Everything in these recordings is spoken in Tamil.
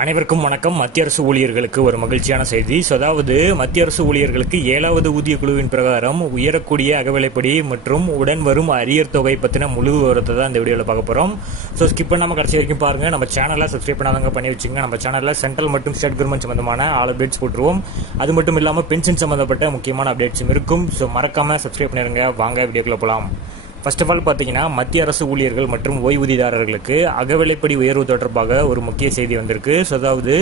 அனைவருக்கும் வணக்கம். மத்திய அரசு ஊழியர்களுக்கு ஒரு மகிழ்ச்சியான செய்தி. அதாவது மத்திய அரசு ஊழியர்களுக்கு 7வது ஊதிய குழுவின் பிரகாரம் உயரக்கூடிய அகவிலைப்படி மற்றும் உடன் வரும் அரியர் தொகை பற்றின முழு விவரத்தை தான் இந்த வீடியோவில் பார்க்க போகிறோம். ஸ்கிப் பண்ணாமல் கடைசி வரைக்கும் பாருங்கள். நம்ம சேனலில் சப்ஸ்கிரைப் பண்ணாதவங்க பண்ணி வச்சுங்க. நம்ம சேனலில் சென்ட்ரல் மற்றும் ஸ்டேட் கவர்மெண்ட் சம்பந்தமான ஆல் அப்டேட்ஸ் போட்டுருவோம். அது மட்டும் இல்லாமல் பென்ஷன் சம்பந்தப்பட்ட முக்கியமான அப்டேட்ஸும் இருக்கும். மறக்காமல் சப்ஸ்கிரைப் பண்ணிருங்க. வாங்க வீடியோக்குள்ள போகலாம். ஃபர்ஸ்ட் ஆஃப் ஆல் பார்த்தீங்கன்னா, மத்திய அரசு ஊழியர்கள் மற்றும் ஓய்வூதியதாரர்களுக்கு அகவிலைப்படி உயர்வு தொடர்பாக ஒரு முக்கிய செய்தி வந்திருக்கு. அதாவது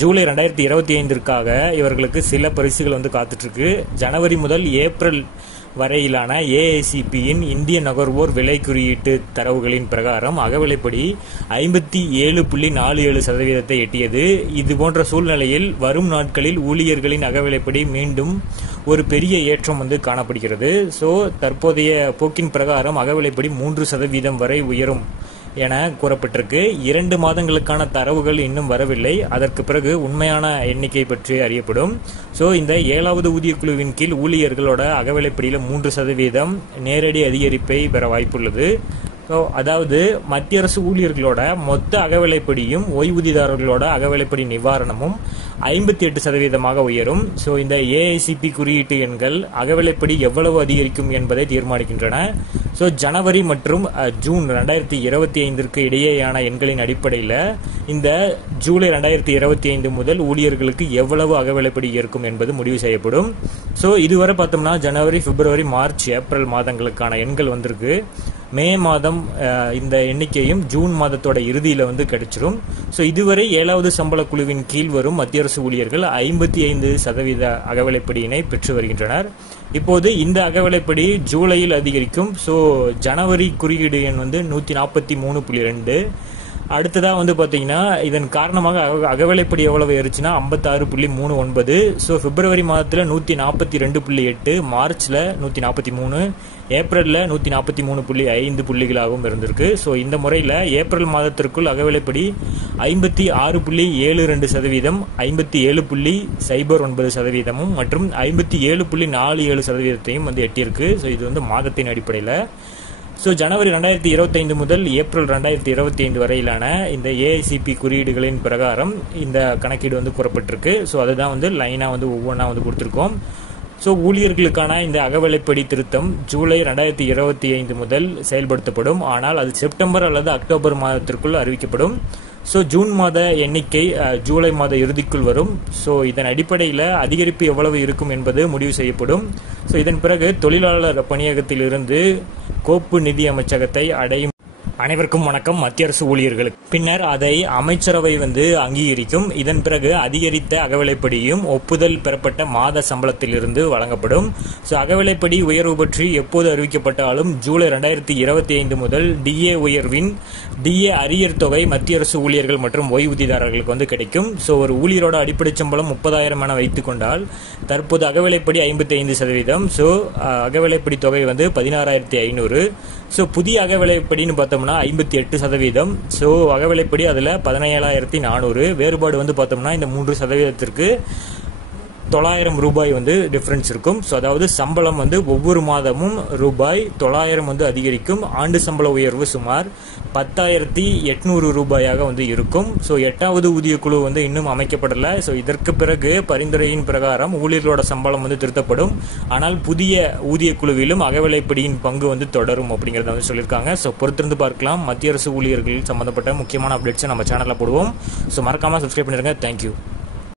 ஜூலை 2025ற்காக இவர்களுக்கு சில பரிசுகள் காத்துட்டு இருக்கு. ஜனவரி முதல் ஏப்ரல் வரையிலான ஏஐசிபியின் இந்திய நுகர்வோர் விலை குறியீட்டு தரவுகளின் பிரகாரம் அகவிலைப்படி 57.47% எட்டியது. இது போன்ற சூழ்நிலையில் வரும் நாட்களில் ஊழியர்களின் அகவிலைப்படி மீண்டும் ஒரு பெரிய ஏற்றம் காணப்படுகிறது. தற்போதைய போக்கின் பிரகாரம் அகவிலைப்படி 3% வரை உயரும் என கூறப்பட்டிருக்கு. 2 மாதங்களுக்கான தரவுகள் இன்னும் வரவில்லை. அதற்கு பிறகு உண்மையான எண்ணிக்கை பற்றி அறியப்படும். இந்த 7வது ஊதிய குழுவின் கீழ் ஊழியர்களோட அகவிலைப்படியில் 3% நேரடி அதிகரிப்பை பெற வாய்ப்புள்ளது. அதாவது மத்திய அரசு ஊழியர்களோட மொத்த அகவிலைப்படியும் ஓய்வூதியதாரர்களோட அகவிலைப்படி நிவாரணமும் 58% உயரும். இந்த ஏஐசிபி குறியீட்டு எண்கள் அகவிலைப்படி எவ்வளவு அதிகரிக்கும் என்பதை தீர்மானிக்கின்றன. ஜனவரி மற்றும் ஜூன் 2025ற்கு இடையேயான எண்களின் அடிப்படையில் இந்த ஜூலை 2025 முதல் ஊழியர்களுக்கு எவ்வளவு அகவிலைப்படி இருக்கும் என்பது முடிவு செய்யப்படும். இதுவரை பார்த்தோம்னா ஜனவரி, பிப்ரவரி, மார்ச், ஏப்ரல் மாதங்களுக்கான எண்கள் வந்திருக்கு. மே மாதம் இந்த எண்ணிக்கையும் ஜூன் மாதத்தோட இறுதியில் கிடைச்சிரும். இதுவரை 7வது சம்பள குழுவின் கீழ் வரும் மத்திய அரசு ஊழியர்கள் 55% அகவிலைப்படியினை பெற்று வருகின்றனர். இப்போது இந்த அகவிலைப்படி ஜூலையில் அதிகரிக்கும். ஜனவரி குறியீடு எண் 143.2. அடுத்ததா பாத்தீங்கன்னா, இதன் காரணமாக அகவிலைப்படி எவ்வளவு ஏறிச்சுன்னா 56.39. பிப்ரவரி மாதத்துல 142.8, மார்ச்ல 143, ஏப்ரல்ல 143.5 புள்ளிகளாகவும் இருந்திருக்கு. இந்த முறையில் ஏப்ரல் மாதத்திற்குள் அகவிலைப்படி 56.72%, 57.09% மற்றும் 57.47% எட்டியிருக்கு. இது மாதத்தின் அடிப்படையில். ஜனவரி 2025 முதல் ஏப்ரல் 2025 வரையிலான இந்த ஏஐசிபி குறியீடுகளின் பிரகாரம் இந்த கணக்கீடு கூறப்பட்டிருக்கு. அதுதான் லைனா ஒவ்வொன்றா கொடுத்திருக்கோம். ஊழியர்களுக்கான இந்த அகவிலைப்படி திருத்தம் ஜூலை 2025 முதல் செயல்படுத்தப்படும். ஆனால் அது செப்டம்பர் அல்லது அக்டோபர் மாதத்திற்குள் அறிவிக்கப்படும். ஜூன் மாத எண்ணிக்கை ஜூலை மாத இறுதிக்குள் வரும். இதன் அடிப்படையில் அதிகரிப்பு எவ்வளவு இருக்கும் என்பது முடிவு செய்யப்படும். இதன் பிறகு தொழிலாளர் பணியகத்தில் இருந்து கோப்பு நிதி அமைச்சகத்தை அடையும். அனைவருக்கும் வணக்கம். மத்திய அரசு ஊழியர்களுக்கு பின்னர் அதை அமைச்சரவை அங்கீகரிக்கும். இதன் பிறகு அதிகரித்த அகவிலைப்படியும் ஒப்புதல் பெறப்பட்ட மாத சம்பளத்திலிருந்து வழங்கப்படும். அகவிலைப்படி உயர்வு பற்றி எப்போது அறிவிக்கப்பட்டாலும் ஜூலை 2025 முதல் டிஏ உயர்வின் டிஏ அரியர் தொகை மத்திய அரசு ஊழியர்கள் மற்றும் ஓய்வூதியதாரர்களுக்கு கிடைக்கும். ஒரு ஊழியரோட அடிப்படை சம்பளம் 30,000 என வைத்துக் கொண்டால் தற்போது அகவிலைப்படி 55%. அகவிலைப்படி தொகை 16,500. புதிய அகவிலைப்படின்னு பார்த்தோம்னா 58%. அகவிலைப்படி அதில் 17,400. வேறுபாடு பார்த்தோம்னா இந்த 3%ற்கு 900 ரூபாய் டிஃபரன்ஸ் இருக்கும். அதாவது சம்பளம் ஒவ்வொரு மாதமும் ரூபாய் 900 அதிகரிக்கும். ஆண்டு சம்பள உயர்வு சுமார் 10,800 ரூபாயாக இருக்கும். 8வது ஊதிய குழு இன்னும் அமைக்கப்படல. இதற்கு பிறகு பரிந்துரையின் பிரகாரம் ஊழியர்களோட சம்பளம் திருத்தப்படும். ஆனால் புதிய ஊதிய குழுவிலும் அகவிலைப்படியின் பங்கு தொடரும் அப்படிங்கறத சொல்லியிருக்காங்க. பொறுத்திருந்து பார்க்கலாம். மத்திய அரசு ஊழியர்கள் சம்பந்தப்பட்ட முக்கியமான அப்டேட்ஸ் நம்ம சேனல்ல போடுவோம். மறக்காம சப்ஸ்கிரைப் பண்ணிருங்க. தேங்க்யூ.